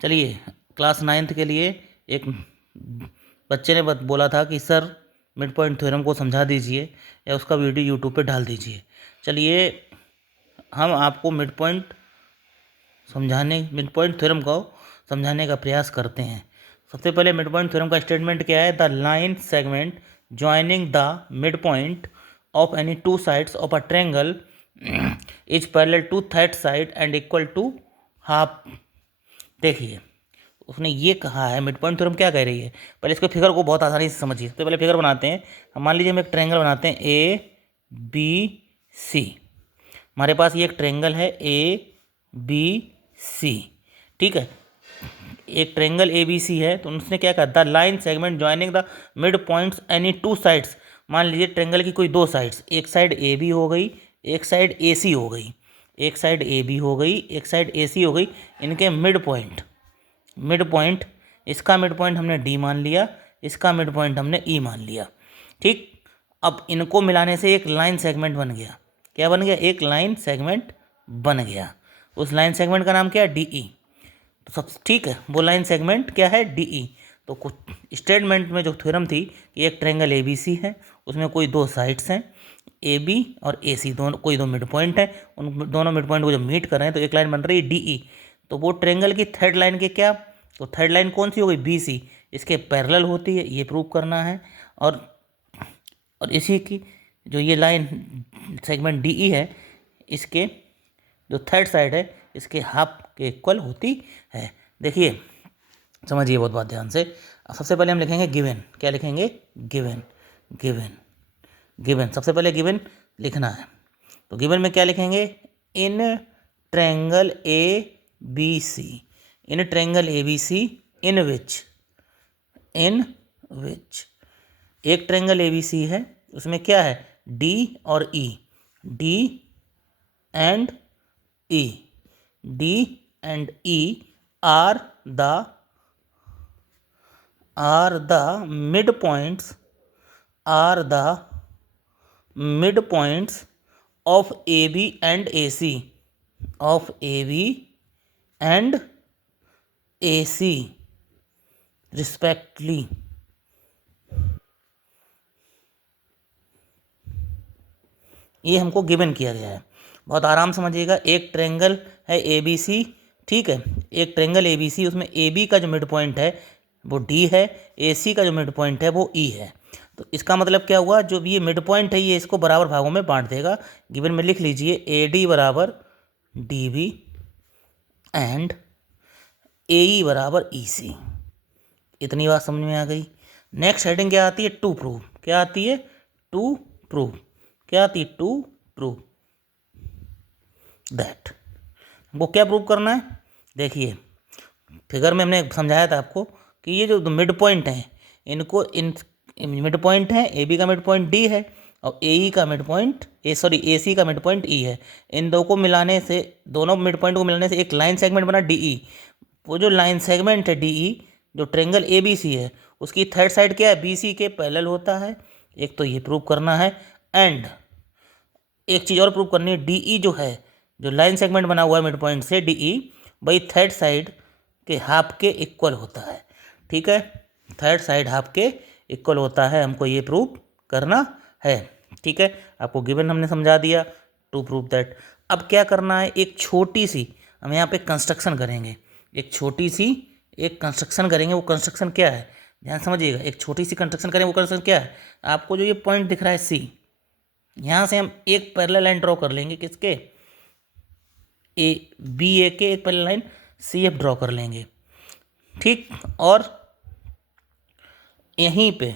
चलिए, class 9th के लिए एक बच्चे ने बोला था कि सर मिड पॉइंट थ्योरम को समझा दीजिए या उसका वीडियो यूट्यूब पे डाल दीजिए। चलिए, हम आपको मिड पॉइंट थ्योरम को समझाने का प्रयास करते हैं। सबसे पहले मिड पॉइंट थ्योरम का स्टेटमेंट क्या है? The line segment joining the mid point of any two sides of a triangle is parallel to third side and equal to half. देखिए, उसने ये कहा है, मिड पॉइंट थ्योरम क्या कह रही है। पहले इसको फिगर को बहुत आसानी से समझिए। तो पहले फिगर बनाते हैं। हम मान लीजिए हम एक ट्रायंगल बनाते हैं ए बी सी। हमारे पास ये एक ट्रायंगल है ए बी सी, ठीक है। एक ट्रायंगल ए बी सी है, तो उसने क्या कहा? The line segment joining the mid points any two sides. मान लीजिए ट्रायंगल की कोई दो साइड्स, एक साइड ए बी हो गई, एक साइड ए सी हो गई, एक साइड ए बी हो गई, एक साइड ए सी हो गई। इनके मिड पॉइंट, इसका मिड पॉइंट हमने डी मान लिया, इसका मिड पॉइंट हमने ई मान लिया, ठीक। अब इनको मिलाने से एक लाइन सेगमेंट बन गया। क्या बन गया? एक लाइन सेगमेंट बन गया। उस लाइन सेगमेंट का नाम क्या है? डी ई। तो सब ठीक है, वो लाइन सेगमेंट क्या है? डी ई। तो कुछ स्टेटमेंट में जो थ्योरम थी कि एक ट्रायंगल ए बी सी है, उसमें कोई दो साइड्स हैं ए बी और ए सी, दोनों कोई दो मिड पॉइंट है, उन दोनों मिड पॉइंट को जब मीट कर रहे हैं तो एक लाइन बन रही है डी ई। तो वो ट्रायंगल की थर्ड लाइन के क्या? तो थर्ड लाइन कौन सी हो गई? B C. इसके पैरेलल होती है, ये प्रूव करना है। और इसी की जो ये लाइन सेगमेंट डी ई है, इसके जो थर्ड साइड है इसके हाफ के इक्वल होती है। देखिए, समझिए बहुत बात ध्यान से। सबसे पहले हम लिखेंगे गिवन। क्या लिखेंगे? गिवन। गिवन गिवन सबसे पहले गिवन लिखना है। तो गिवन में क्या लिखेंगे? In triangle A B C, in triangle A B C, in which एक ट्रायंगल ए बी सी है, उसमें क्या है? डी और E, D and E, D and E are the mid points, are the mid points of A B and A C, of A B and A C respectively. ये हमको given किया गया है, बहुत आराम समझिएगा। एक ट्रायंगल है ए बी सी, ठीक है। एक ट्रायंगल ए बी सी, उसमें ए बी का जो मिड पॉइंट है वो डी है, ए सी का जो मिड पॉइंट है वो ई है। तो इसका मतलब क्या हुआ? जो भी ये मिड पॉइंट है ये इसको बराबर भागों में बांट देगा। गिवन में लिख लीजिए ए डी बराबर डी बी एंड ए ई बराबर ई सी। इतनी बात समझ में आ गई। नेक्स्ट हेडिंग क्या आती है? To prove. क्या आती है? To prove. क्या आती है? To prove that. हमको क्या प्रूव करना है? देखिए, फिगर में हमने समझाया था आपको कि ये जो मिड पॉइंट हैं, इनको इन मिड पॉइंट है, ए बी का मिड पॉइंट डी है और ए ई का मिड पॉइंट ए सी का मिड पॉइंट ई है। इन दो को मिलाने से, दोनों मिड पॉइंट को मिलाने से एक लाइन सेगमेंट बना डी ई। वो जो लाइन सेगमेंट है डी ई, जो ट्रायंगल ए बी सी है, उसकी थर्ड साइड क्या है? बी सी के पैरेलल होता है। एक तो ये प्रूव करना है, एंड एक चीज़ और प्रूव करनी है, डी ई जो है, जो लाइन सेगमेंट बना हुआ है मिड पॉइंट से डी ई, भाई थर्ड साइड के हाफ के इक्वल होता है, ठीक है। थर्ड साइड हाफ के इक्वल होता है, हमको ये प्रूव करना है, ठीक है। आपको गिवन हमने समझा दिया, टू प्रूव दैट। अब क्या करना है? एक छोटी सी हम यहाँ पे कंस्ट्रक्शन करेंगे, एक छोटी सी एक कंस्ट्रक्शन करेंगे। वो कंस्ट्रक्शन क्या है? ध्यान समझिएगा। एक छोटी सी कंस्ट्रक्शन करेंगे, वो कंस्ट्रक्शन क्या है? आपको जो ये पॉइंट दिख रहा है सी, यहाँ से हम एक पैरेलल लाइन ड्रॉ कर लेंगे। किसके? ए बी ए के एक parallel line C F draw कर लेंगे, ठीक। और यहीं पे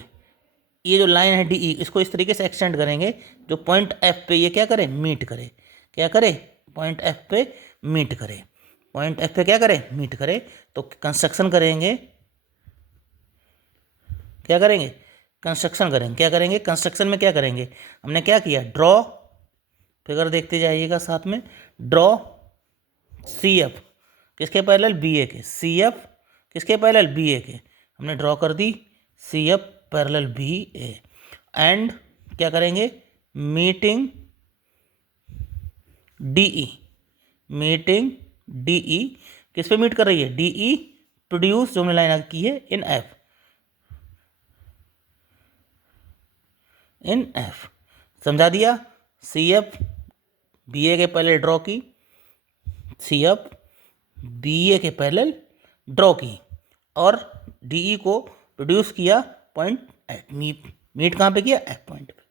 ये जो लाइन है डी ई, इसको इस तरीके से एक्सटेंड करेंगे जो पॉइंट एफ पे ये क्या करे? मीट करे। क्या करे? पॉइंट एफ पे मीट करे। पॉइंट एफ पे क्या करे? मीट करे। तो कंस्ट्रक्शन करेंगे, क्या करेंगे? कंस्ट्रक्शन करेंगे। क्या करेंगे? कंस्ट्रक्शन में क्या करेंगे? हमने क्या किया? ड्रॉ, फिगर देखते जाइएगा साथ में। ड्रॉ सी एफ किसके पैरेलल? बी ए के। सी एफ किसके पैरेलल? बी ए के। हमने ड्रॉ कर दी C F parallel B A. And क्या करेंगे? Meeting D E, meeting D E किस पे मीट कर रही है? डी ई प्रोड्यूस जो हमने लाइन की है इन एफ, इन एफ, समझा दिया। सी एफ बी ए के पहले ड्रॉ की, सी एफ बी ए के पहले ड्रॉ की, और डी ई को प्रोड्यूस किया पॉइंट एट, मीट कहाँ पे किया, एफ पॉइंट पे।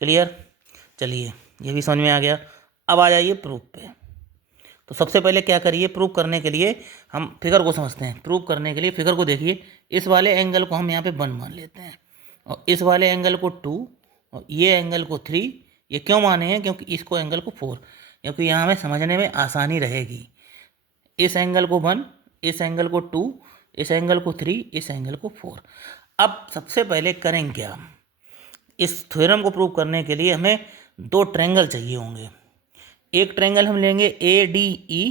क्लियर, चलिए ये भी समझ में आ गया। अब आ जाइए प्रूफ पे। तो सबसे पहले क्या करिए, प्रूव करने के लिए हम फिगर को समझते हैं। प्रूव करने के लिए फिगर को देखिए, इस वाले एंगल को हम यहाँ पे 1 मान लेते हैं, और इस वाले एंगल को 2, और ये एंगल को 3। ये क्यों माने हैं, क्योंकि इसको एंगल को 4, क्योंकि यहाँ हमें समझने में आसानी रहेगी। इस एंगल को 1, इस एंगल को 2, इस एंगल को 3, इस एंगल को 4। अब सबसे पहले करेंगे क्या, इस थ्योरम को प्रूव करने के लिए हमें 2 ट्रायंगल चाहिए होंगे। एक ट्रायंगल हम लेंगे ए डी ई,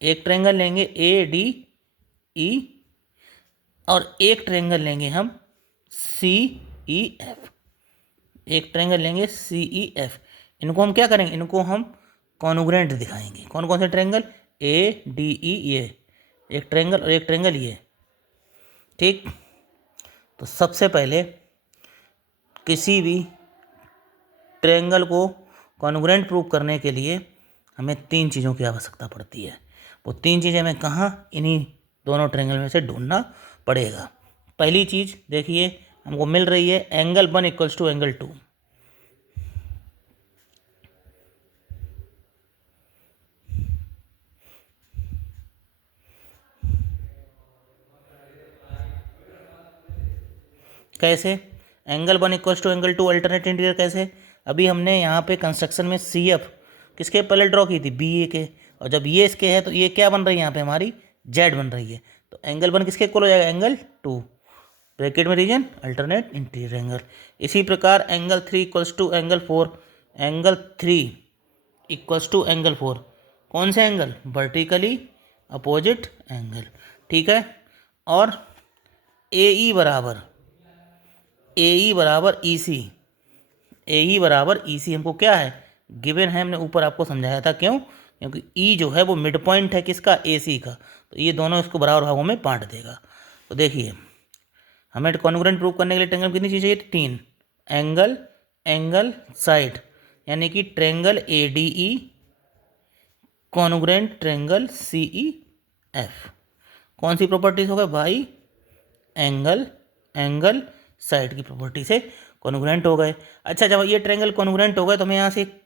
एक ट्रायंगल लेंगे ए डी ई, और एक ट्रायंगल लेंगे हम सी ई एफ, एक ट्रायंगल लेंगे सी ई एफ। इनको हम क्या करेंगे, इनको हम कॉन्ग्रुएंट दिखाएंगे। कौन कौन से ट्रायंगल, ए डी ई, ये एक ट्रायंगल और एक ट्रायंगल ये, ठीक। तो सबसे पहले किसी भी ट्रायंगल को कॉन्ग्रुएंट प्रूव करने के लिए हमें 3 चीज़ों की आवश्यकता पड़ती है। वो 3 चीज़ें हमें कहाँ, इन्हीं दोनों ट्रायंगल में से ढूंढना पड़ेगा। पहली चीज़ देखिए हमको मिल रही है, एंगल 1 इक्वल्स टू एंगल 2। कैसे, angle 1 equals to angle 2 alternate interior कैसे, अभी हमने यहाँ पे कंस्ट्रक्शन में सी एफ किसके पहले ड्रॉ की थी, बी ए के, और जब ये इसके है तो ये क्या बन रही है यहाँ पे हमारी, जेड बन रही है। तो एंगल 1 किसके इक्वल हो जाएगा, एंगल 2, ब्रैकेट में रीजन अल्टरनेट इंटीरियर एंगल। इसी प्रकार angle 3 equals to angle 4, angle 3 equals to angle 4, कौन से एंगल, वर्टिकली अपोजिट एंगल, ठीक है। और ए ई बराबर, ए ई बराबर ई सी, ए ई बराबर ई सी हमको क्या है, गिवन है, हमने ऊपर आपको समझाया था। क्यों, क्योंकि ई जो है वो मिड पॉइंट है किसका, ए सी का, तो ये दोनों इसको बराबर भागों में बांट देगा। तो देखिए हमें कॉन्ग्रुएंट प्रूव करने के लिए ट्रायंगल कितनी चीज़ चाहिए, 3, एंगल, एंगल, साइड, यानी कि triangle A D E congruent triangle C E F. कौन सी प्रॉपर्टीज होगा भाई, एंगल, एंगल, साइड की प्रॉपर्टी से कॉन्ग्रुएंट हो गए। अच्छा, जब ये ट्रायंगल कॉन्ग्रुएंट हो गए तो हमें यहाँ से एक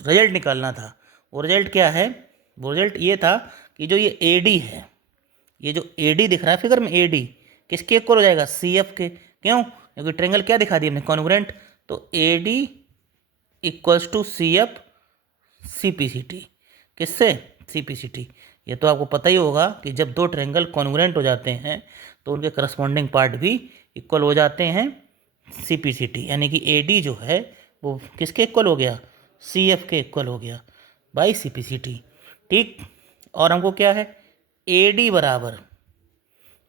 रिजल्ट निकालना था। वो रिजल्ट क्या है, वो रिजल्ट ये था कि जो ये ए डी है, ये जो ए डी दिख रहा है फिगर में, ए डी किसके इक्वल हो जाएगा, सी एफ के। क्यों, क्योंकि ट्रायंगल क्या दिखा दिया हमने, कॉन्ग्रुएंट। तो A D equals to C F C P C T, किससे, सी पी सी टी। ये तो आपको पता ही होगा कि जब 2 ट्रायंगल कॉन्ग्रुएंट हो जाते हैं तो उनके करस्पॉन्डिंग पार्ट भी इक्वल हो जाते हैं, सी पी सी टी, यानी कि ए डी जो है वो किसके इक्वल हो गया, सी एफ के इक्वल हो गया by C P C T, ठीक। और हमको क्या है, ए डी बराबर,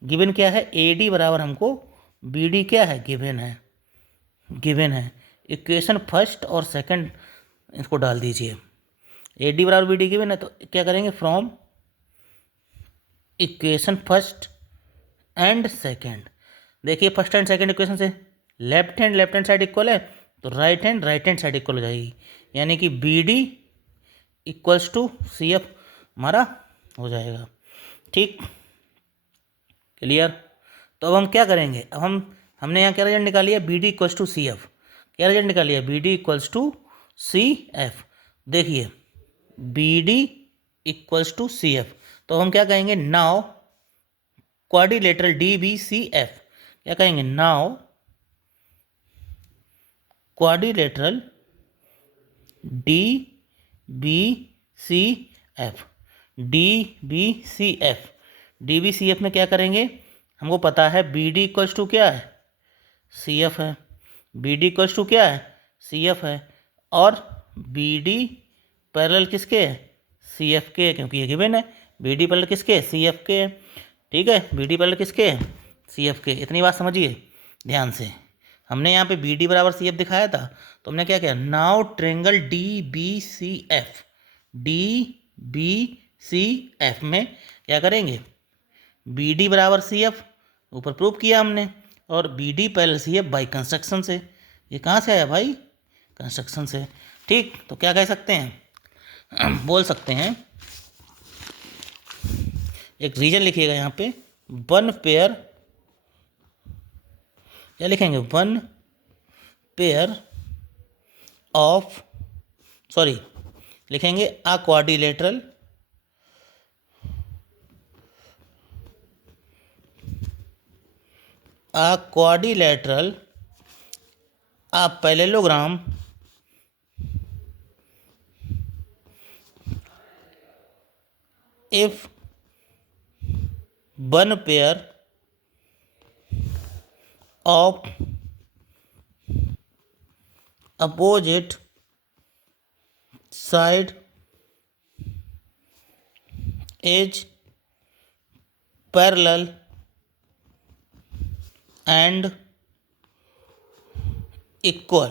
गिवन क्या है, ए डी बराबर हमको बी डी क्या है, गिवन है, गिवन है। इक्वेशन फर्स्ट और सेकंड इसको डाल दीजिए, ए डी बराबर बी डी गिवन है, तो क्या करेंगे, from equation first and second. देखिए फर्स्ट एंड सेकंड इक्वेशन से लेफ्ट हैंड साइड इक्वल है, तो राइट हैंड साइड इक्वल हो जाएगी, यानी कि B D equals to C F हमारा हो जाएगा, ठीक। क्लियर। तो अब हम क्या करेंगे, अब हमने यहाँ क्या रिजल्ट निकाल लिया, B D equals to C F, क्या रिजल्ट निकाल लिया, B D equals to C F. देखिए B D equals to C F, तो हम क्या कहेंगे, now quadrilateral D B C F, क्या कहेंगे, now quadrilateral D B C F, D B C F, D B C F में क्या करेंगे, हमको पता है बी डी इक्वल्स टू क्या है, सी एफ है, बी डी इक्वल्स टू क्या है, सी एफ है, और बी डी पैरेलल किसके है, सी एफ के, क्योंकि ये गिवन है, बी डी पैरेलल किसके, सी एफ के है, ठीक है, बी डी पैरेलल किसके है, सी एफ के। इतनी बात समझिए ध्यान से। हमने यहाँ पे बी डी बराबर सी एफ दिखाया था, तो हमने क्या किया, now triangle D B C F, D B C F में क्या करेंगे, बी डी बराबर सी एफ, ऊपर प्रूव किया हमने, और B D parallel C F by construction से। ये कहाँ से आया भाई? कंस्ट्रक्शन से। ठीक, तो क्या कह सकते हैं? बोल सकते हैं, एक रीजन लिखिएगा यहाँ पे, वन पेयर, क्या लिखेंगे? वन पेयर ऑफ, सॉरी लिखेंगे अ quadrilateral a parallelogram if one pair of opposite side is parallel and equal.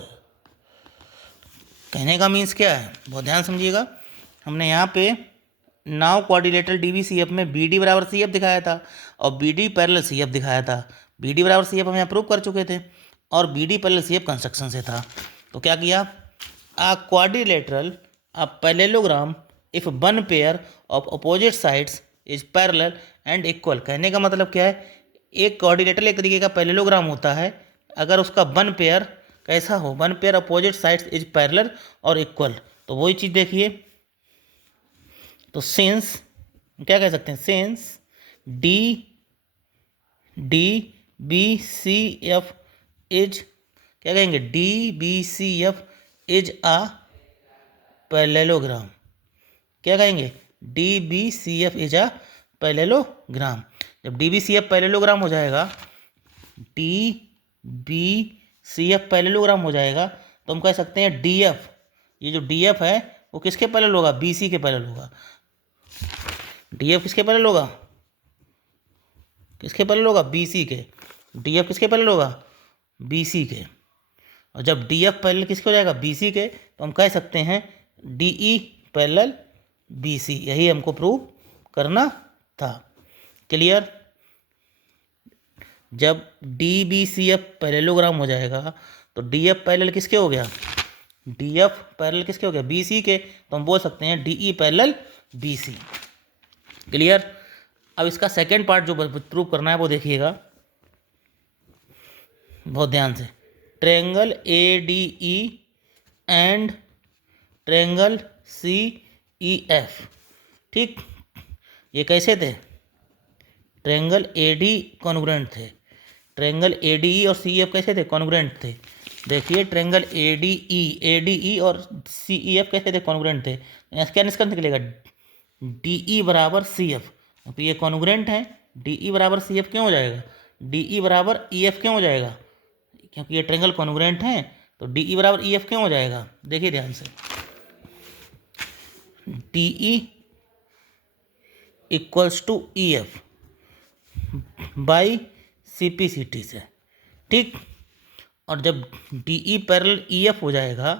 कहने का मीन्स क्या है, बहुत ध्यान समझिएगा। हमने यहाँ पे नाउ क्वाड्रिलेटरल डीबीसीएफ में बी डी बराबर सी एफ दिखाया था और B D parallel C F दिखाया था। बी डी बराबर सी एफ हम यहाँ प्रूव कर चुके थे और B D parallel C F construction से था। तो क्या किया? A quadrilateral a parallelogram if one pair of opposite sides is parallel and equal. कहने का मतलब क्या है? एक क्वाड्रिलेटरल एक तरीके का पैरेललोग्राम होता है अगर उसका वन पेयर कैसा हो, one pair opposite sides is parallel और इक्वल। तो वही चीज़ देखिए, तो सिंस क्या कह सकते हैं? Since D B C F is, क्या कहेंगे? D B C F is a parallelogram. क्या कहेंगे? D B C F is a parallelogram. जब D B C F parallelogram हो जाएगा, D B C F parallelogram हो जाएगा, तो हम कह सकते हैं डी एफ, ये जो डी एफ है वो किसके पैरेलल होगा? बी सी के पैरेलल होगा। डी एफ किसके पैरेलल होगा? किसके पैरेलल होगा? बी सी के। डी एफ किसके पैरेलल होगा? बी सी के। और जब डी एफ पैरेलल किसके हो जाएगा? बी सी के, तो हम कह सकते हैं D E parallel B C. यही हमको प्रूव करना था। क्लियर? जब D B C F parallelogram हो जाएगा तो डी एफ पैरेलल किसके हो गया? डी एफ पैरेलल किसके हो गया? बी सी के। तो हम बोल सकते हैं D E parallel B C. Clear? अब इसका सेकेंड पार्ट जो प्रूव करना है वो देखिएगा बहुत ध्यान से। Triangle A D E and triangle C E F. ठीक, ये कैसे थे? ट्रायंगल ए डी कॉन्ग्रुएंट थे। ट्रायंगल ए डी ई और सी एफ कैसे थे? कॉन्ग्रुएंट थे। देखिए ट्रायंगल ए डी ई और सी ई एफ कैसे थे? कॉन्ग्रुएंट थे। क्या निष्कर्ष निकलेगा? डी ई बराबर सी एफ। तो ये कॉन्ग्रुएंट है, डी ई बराबर सी एफ क्यों हो जाएगा? डी ई बराबर ई एफ क्यों हो जाएगा? क्योंकि ये ट्रायंगल कॉन्ग्रुएंट है, तो डी ई बराबर ई एफ क्यों हो जाएगा? देखिए ध्यान से, D E equals to E F by C P C T से। ठीक, और जब D E parallel E F हो जाएगा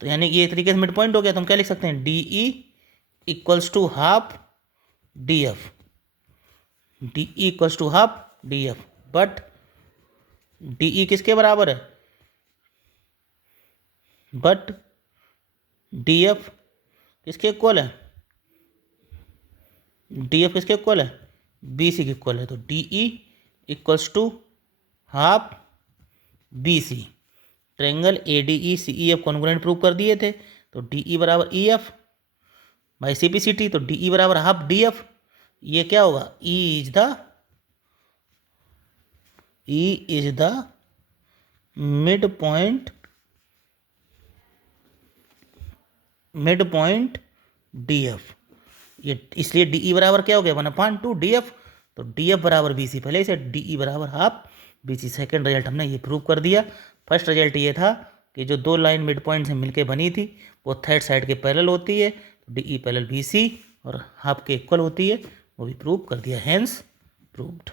तो यानी कि ये तरीके से मिड पॉइंट हो गया, तो हम क्या लिख सकते हैं? D E equals to half D F. D E equals to half D F, but D E किसके बराबर है? बट डी एफ किसके इक्वल है? डी एफ किसके इक्वल है? बी सी के इक्वल है। तो D E equals to half B C. Triangle A D E C E F congruent prove कर दिए थे, तो डी ई बराबर E F by C P C T, तो डी ई बराबर हाफ डी एफ। ये क्या होगा? E is the mid point D F. ये इसलिए डी ई बराबर क्या हो गया? 1/2 डी एफ। तो डी एफ बराबर बी सी, पहले से डी ई बराबर half B C. Second result हमने ये प्रूव कर दिया। फर्स्ट रिजल्ट ये था कि जो दो लाइन मिड पॉइंट से मिलके बनी थी वो थर्ड साइड के पैरेलल होती है, D E parallel B C, और हाफ के इक्वल होती है, वो भी प्रूव कर दिया। Hence proved.